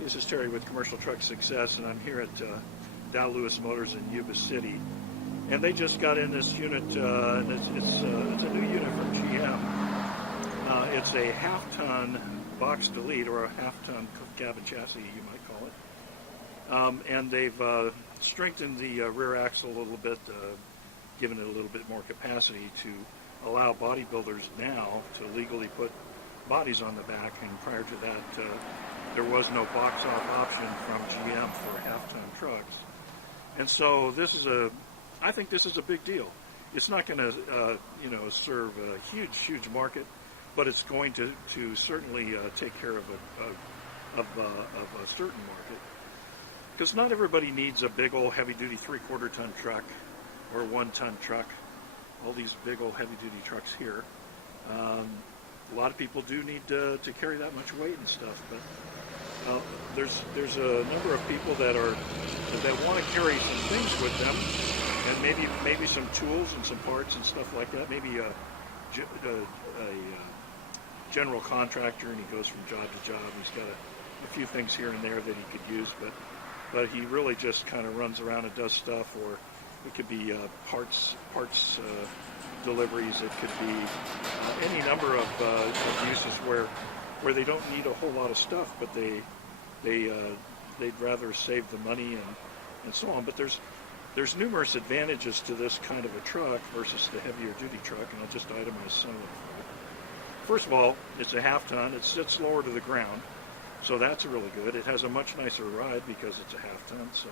This is Terry with Commercial Truck Success, and I'm here at Dow Lewis Motors in Yuba City. And they just got in this unit, and it's a new unit from GM. It's a half-ton box delete, or a half-ton cabin chassis, you might call it. And they've strengthened the rear axle a little bit, given it a little bit more capacity to allow bodybuilders now to legally put bodies on the back. And prior to that, there was no box-off option from GM for half-ton trucks. And so I think this is a big deal. It's not going to, serve a huge market, but it's going to certainly take care of a certain market. Because not everybody needs a big old heavy-duty 3/4 ton truck or 1-ton truck. All these big old heavy-duty trucks here. A lot of people do need to carry that much weight and stuff, but there's a number of people that want to carry some things with them, and maybe some tools and some parts and stuff like that. Maybe a general contractor, and he goes from job to job. He's got a few things here and there that he could use, but he really just kind of runs around and does stuff. Or it could be parts deliveries. It could be any number of uses where they don't need a whole lot of stuff, but they'd rather save the money and so on. But there's numerous advantages to this kind of a truck versus the heavier duty truck, and I'll just itemize some of them. First of all, it's a half-ton. It sits lower to the ground, so that's really good. It has a much nicer ride because it's a half-ton, so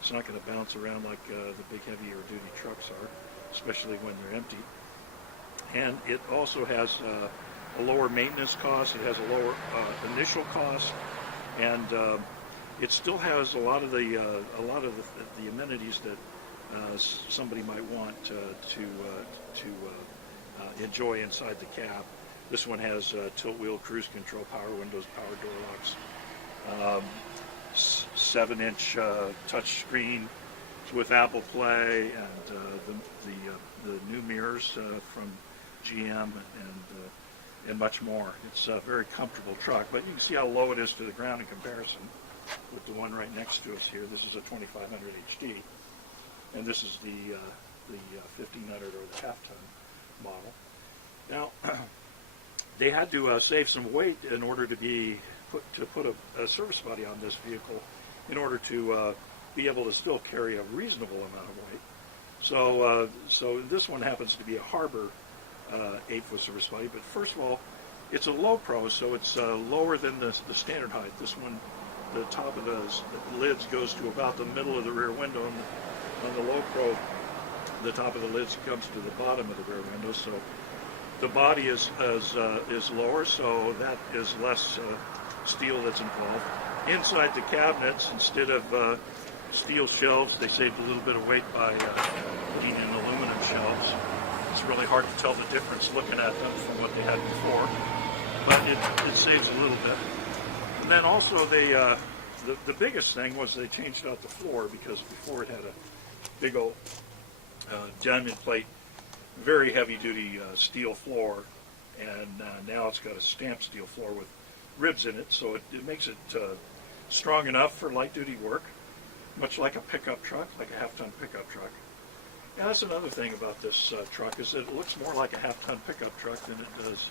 it's not going to bounce around like the big heavier duty trucks are, especially when they're empty. And it also has a lower maintenance cost. It has a lower initial cost, and it still has a lot of the amenities that somebody might want to enjoy inside the cab. This one has tilt wheel cruise control, power windows, power door locks, 7-inch touch screen with Apple Play, and the new mirrors from GM, and much more. It's a very comfortable truck, but you can see how low it is to the ground in comparison with the one right next to us here. This is a 2500 HD, and this is the 1500 or the half-ton model. Now, they had to save some weight in order to put a service body on this vehicle in order to be able to still carry a reasonable amount of weight. So this one happens to be a Harbor 8-foot service body, but first of all, it's a low pro, so it's lower than the standard height. This one, the top of the lids goes to about the middle of the rear window, and on the low pro, the top of the lids comes to the bottom of the rear window. So the body is lower, so that is less steel that's involved. Inside the cabinets, instead of steel shelves, they saved a little bit of weight by putting in aluminum shelves. It's really hard to tell the difference looking at them from what they had before, but it saves a little bit. And then also the biggest thing was they changed out the floor, because before it had a big old diamond plate, very heavy-duty steel floor, and now it's got a stamped steel floor with ribs in it, so it makes it strong enough for light-duty work, much like a pickup truck, like a half-ton pickup truck. Now, that's another thing about this truck, is that it looks more like a half-ton pickup truck than it does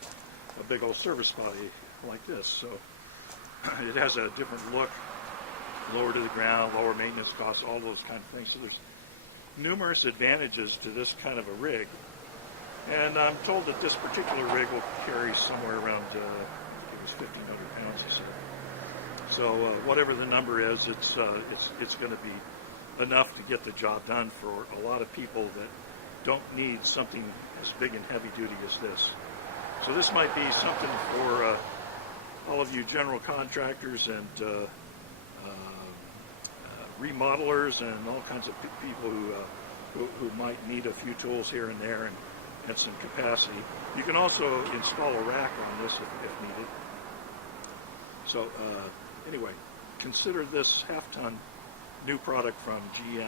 a big old service body like this. So it has a different look, lower to the ground, lower maintenance costs, all those kind of things. So there's numerous advantages to this kind of a rig. And I'm told that this particular rig will carry somewhere around, it was 1,500 pounds or so. So whatever the number is, it's going to be enough to get the job done for a lot of people that don't need something as big and heavy duty as this. So this might be something for all of you general contractors and remodelers and all kinds of people who might need a few tools here and there and some capacity. You can also install a rack on this if needed. So anyway, consider this half-ton new product from GM.